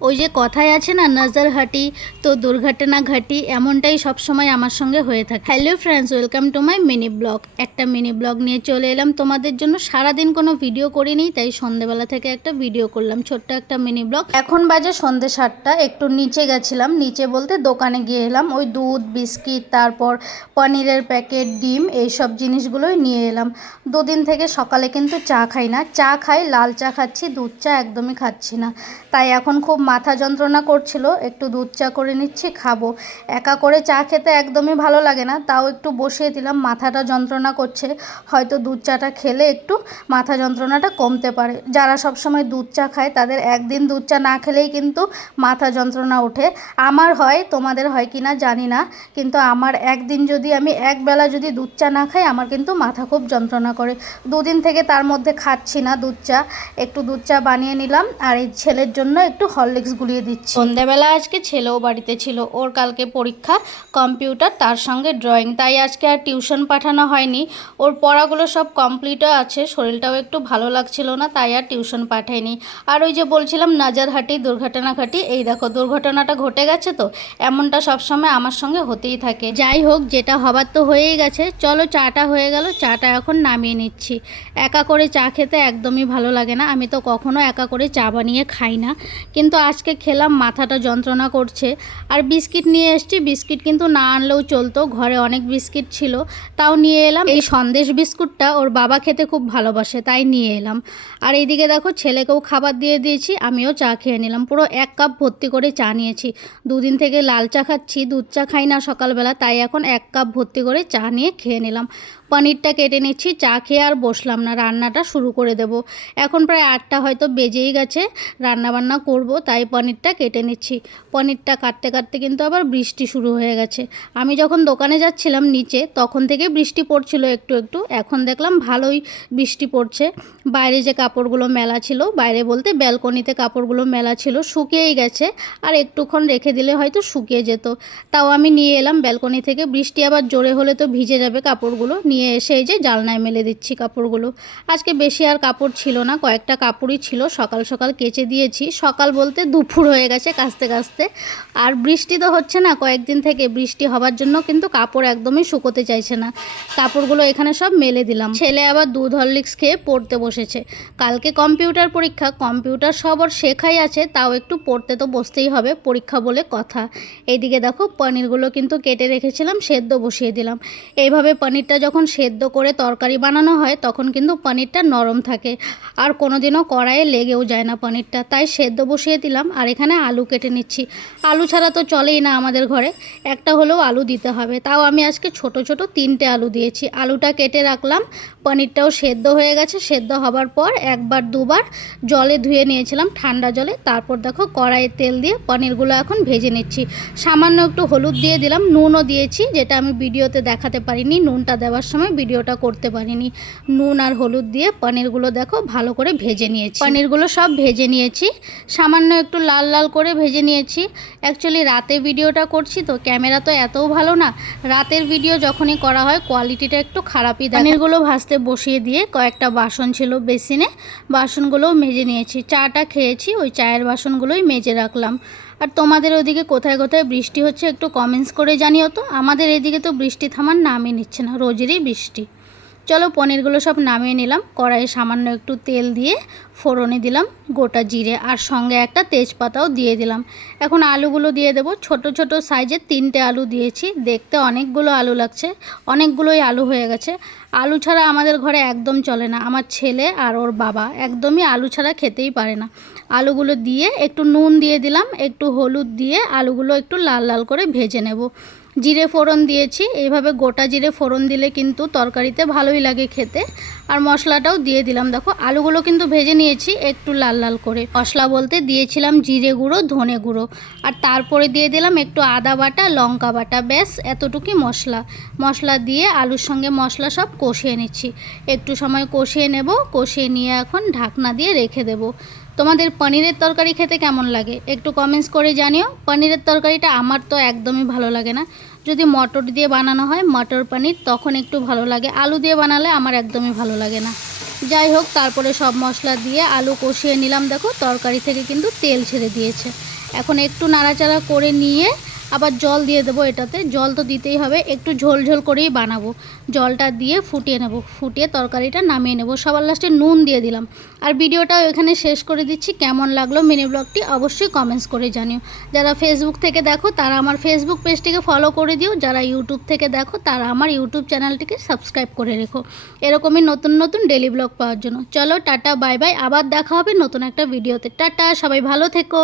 ওই যে কথায় আছে না, নজর হাঁটি তো দুর্ঘটনা ঘটি, এমনটাই সবসময় আমার সঙ্গে হয়ে থাকে। Hello friends, welcome to my mini blog. একটা মিনি ব্লগ নিয়ে চলে এলাম তোমাদের জন্য। সারাদিন কোনো ভিডিও করিনি, তাই সন্ধেবেলা থেকে একটা ভিডিও করলাম, ছোট্ট একটা মিনি ব্লগ। এখন বাজে সন্ধে 7টা। একটু নিচে গেছিলাম, নিচে বলতে দোকানে গিয়ে এলাম। ওই দুধ, বিস্কিট, তারপর পনিরের প্যাকেট, ডিম, এইসব জিনিসগুলোই নিয়ে এলাম। দুদিন থেকে সকালে কিন্তু চা খাই না। চা খাই, লাল চা খাচ্ছি, দুধ চা একদমই খাচ্ছি না। তাই এখন খুব মাথা যন্ত্রণা করছিল, একটু দুধ চা করে নিচ্ছি, খাবো। একা করে চা খেতে একদমই ভালো লাগে না, তাও একটু বসিয়ে দিলাম। মাথাটা যন্ত্রণা করছে, হয়তো দুধ চাটা খেলে একটু মাথা যন্ত্রণাটা কমতে পারে। যারা সবসময় দুধ চা খায় তাদের একদিন দুধ চা না খেলেই কিন্তু মাথা যন্ত্রণা ওঠে। আমার হয়, তোমাদের হয় কি না জানি না, কিন্তু আমার একদিন যদি আমি একবেলা যদি দুধ চা না খাই, আমার কিন্তু মাথা খুব যন্ত্রণা করে। দুদিন থেকে তার মধ্যে খাচ্ছি না দুধ চা। একটু দুধ চা বানিয়ে নিলাম, আর এই ছেলের জন্য একটু হরলিক্স গুলিয়ে দিচ্ছি। সন্ধ্যাবেলা আজকে ছেলেও বাড়িতে ছিল, ওর কালকে পরীক্ষা কম্পিউটার, তার সঙ্গে ড্রয়িং, তাই আজকে আর টিউশন পাঠানো হয়নি। ওর পড়াগুলো সব কমপ্লিটও আছে, শরীরটাও একটু ভালো লাগছিল না, তাই আর টিউশন পাঠাইনি। আর ওই যে বলছিলাম নজরহাটি দুর্ঘটনা ঘটি, এই দেখো দুর্ঘটনাটা ঘটে গেছে। তো এমনটা সবসময় আমার সঙ্গে হতেই থাকে। যাই হোক, যেটা হবার তো হয়েই গেছে। চলো, চাটা হয়ে গেল, চাটা এখন নামিয়ে নিচ্ছি। একা করে চা খেতে একদমই ভালো লাগে না, আমি তো কখনো একা করে চা বানিয়ে খাই না, কিন্তু আজকে খেলাম, মাথাটা যন্ত্রণা করছে। আর বিস্কিট নিয়ে এসেছি, বিস্কিট কিন্তু না আনলেও চলতো, ঘরে অনেক বিস্কিট ছিল, তাও নিয়ে এলাম। এই সন্দেশ বিস্কুটটা ওর বাবা খেতে খুব ভালোবাসে, তাই নিয়ে এলাম। আর এইদিকে দেখো, ছেলেকেও খাবার দিয়ে দিয়েছি, আমিও চা খেয়ে নিলাম। পুরো 1 কাপ ভর্তি করে চা নিয়েছি। দুদিন থেকে লাল চা খাচ্ছি, দুধ চা খাই না সকালবেলা, তাই এখন 1 কাপ ভর্তি করে চা নিয়ে খেয়ে নিলাম। পনিরটা কেটে নিচ্ছি, চা খেয়ে আর বসলাম না, রান্নাটা শুরু করে দেব। এখন প্রায় 8টা হয়তো বেজেই গেছে, রান্নাবান্না করব, তাই পনিরটা কেটে নিচ্ছি। পনিরটা কাটতে কাটতে কিন্তু আবার বৃষ্টি শুরু হয়ে গেছে। আমি যখন দোকানে যাচ্ছিলাম নিচে, তখন থেকে বৃষ্টি পড়ছিল একটু একটু, এখন দেখলাম ভালোই বৃষ্টি পড়ছে। বাইরে যে কাপড়গুলো মেলা ছিল, বাইরে বলতে ব্যালকনিতে কাপড়গুলো মেলা ছিল, শুকিয়েই গেছে, আর একটুক্ষণ রেখে দিলে হয়তো শুকিয়ে যেত। তাও আমি নিয়ে এলাম ব্যালকনি থেকে। বৃষ্টি আবার জোরে হলে তো ভিজে যাবে কাপড়গুলো, নিয়ে এসে এই যে জালনায় মেলে দিচ্ছি কাপড়গুলো। আজকে বেশি আর কাপড় ছিল না, কয়েকটা কাপড়ই ছিল, সকাল সকাল কেচে দিয়েছি। সকাল বলতে দুপুর হয়ে গেছে কাচতে কাচতে। আর বৃষ্টি তো হচ্ছে না কয়েকদিন থেকে, বৃষ্টি হবার জন্য কিন্তু কাপড় একদমই শুকোতে চাইছে না। কাপড়গুলো এখানে সব মেলে দিলাম। ছেলে আবার দুধ হরলিক্স খেয়ে পড়তে বসেছে। কালকে কম্পিউটার পরীক্ষা, কম্পিউটার সব ওর শেখাই আছে, তাও একটু পড়তে তো বসতেই হবে, পরীক্ষা বলে কথা। এইদিকে দেখো, পনিরগুলো কিন্তু কেটে রেখেছিলাম, সেদ্ধ বসিয়ে দিলাম। এইভাবে পনিরটা যখন সেদ্ধ করে তরকারি বানানো হয়, তখন কিন্তু পনিরটা নরম থাকে, আর কোনোদিনও কড়াইয়ে লেগেও যায় না পনিরটা, তাই সেদ্ধ বসিয়ে দিলাম। আর এখানে আলু কেটে নিচ্ছি। আলু ছাড়া তো চলেই না আমাদের ঘরে, একটা হলেও আলু দিতে হবে, তাও আমি আজকে ছোট ছোট 3টে আলু দিয়েছি। আলুটা কেটে রাখলাম, পনিরটাও সেদ্ধ হয়ে গেছে। সেদ্ধ হবার পর একবার দুবার জলে ধুয়ে নিয়েছিলাম, ঠান্ডা জলে। তারপর দেখো, কড়াইয়ে তেল দিয়ে পনিরগুলো এখন ভেজে নিচ্ছি। সামান্য একটু হলুদ দিয়ে দিলাম, নুনও দিয়েছি, যেটা আমি ভিডিওতে দেখাতে পারিনি, নুনটা দেওয়ার সময় ভিডিওটা করতে পারিনি। নুন আর হলুদ দিয়ে পনিরগুলো দেখো ভালো করে ভেজে নিয়েছি। পনিরগুলো সব ভেজে নিয়েছি, সামান্য একটু লাল লাল করে ভেজে নিয়েছি। অ্যাকচুয়ালি রাতে ভিডিওটা করছি তো, ক্যামেরা তো এতও ভালো না, রাতের ভিডিও যখনই করা হয় কোয়ালিটিটা একটু খারাপই দেয়। পনিরগুলো ভাজতে বসিয়ে দিয়ে কয়েকটা বাসন ছিল বেসিনে, বাসনগুলোও মেজে নিয়েছি। চাটা খেয়েছি, ওই চায়ের বাসনগুলোই মেজে রাখলাম। আর তোমাদের ওদিকে কোথায় কোথায় বৃষ্টি হচ্ছে একটু কমেন্টস করে জানিও তো। আমাদের এদিকে তো বৃষ্টি থামার নামই নিচ্ছে না, রোজেরই বৃষ্টি। চলো, পনিরগুলো সব নামিয়ে নিলাম। কড়াইয়ে সামান্য একটু তেল দিয়ে ফোড়নে দিলাম গোটা জিরে, আর সঙ্গে একটা তেজপাতাও দিয়ে দিলাম। এখন আলুগুলো দিয়ে দেবো। ছোট ছোট সাইজের 3টে আলু দিয়েছি, দেখতে অনেকগুলো আলু লাগছে, অনেকগুলোই আলু হয়ে গেছে। আলু ছাড়া আমাদের ঘরে একদম চলে না, আমার ছেলে আর ওর বাবা একদমই আলু ছাড়া খেতেই পারে না। আলুগুলো দিয়ে একটু নুন দিয়ে দিলাম, একটু হলুদ দিয়ে আলুগুলো একটু লাল লাল করে ভেজে নেব। জিরে ফোড়ন দিয়েছি, এইভাবে গোটা জিরে ফোড়ন দিলে কিন্তু তরকারিতে ভালোই লাগে খেতে। আর মশলাটাও দিয়ে দিলাম। দেখো, আলুগুলো কিন্তু ভেজে নিয়েছি একটু লাল লাল করে। মশলা বলতে দিয়েছিলাম জিরে গুঁড়ো, ধনে গুঁড়ো, আর তারপরে দিয়ে দিলাম একটু আদা বাটা, লঙ্কা বাটা, ব্যাস এতটুকুই মশলা। মশলা দিয়ে আলুর সঙ্গে মশলা সব কষিয়ে নিচ্ছি। একটু সময় কষিয়ে নেব, কষিয়ে নিয়ে এখন ঢাকনা দিয়ে রেখে দেব। তোমাদের পনিরের তরকারি খেতে কেমন লাগে একটু কমেন্টস করে জানিও। পনিরের তরকারিটা আমার তো একদমই ভালো লাগে না। যদি মটর দিয়ে বানানো হয়, মটর পনির, তখন একটু ভালো লাগে। আলু দিয়ে বানালে আমার একদমই ভালো লাগে না। যাই হোক, তারপরে সব মশলা দিয়ে আলু কষিয়ে নিলাম। দেখো তরকারি থেকে কিন্তু তেল ছেড়ে দিয়েছে। এখন একটু নাড়াচাড়া করে নিয়ে আবার জল দিয়ে দেবো। এটাতে জল তো দিতেই হবে, একটু ঝোল ঝোল করেই বানাবো। জলটা দিয়ে ফুটিয়ে নেব, ফুটিয়ে তরকারিটা নামিয়ে নেব। সবার লাস্টে নুন দিয়ে দিলাম। আর ভিডিওটাও এখানে শেষ করে দিচ্ছি। কেমন লাগলো মিনি ব্লগটি অবশ্যই কমেন্টস করে জানিও। যারা ফেসবুক থেকে দেখো তারা আমার ফেসবুক পেজটিকে ফলো করে দিও, যারা ইউটিউব থেকে দেখো তারা আমার ইউটিউব চ্যানেলটিকে সাবস্ক্রাইব করে রেখো এরকমই নতুন নতুন ডেলি ব্লগ পাওয়ার জন্য। চলো টাটা বাই বাই, আবার দেখা হবে নতুন একটা ভিডিওতে। টাটা, সবাই ভালো থেকো।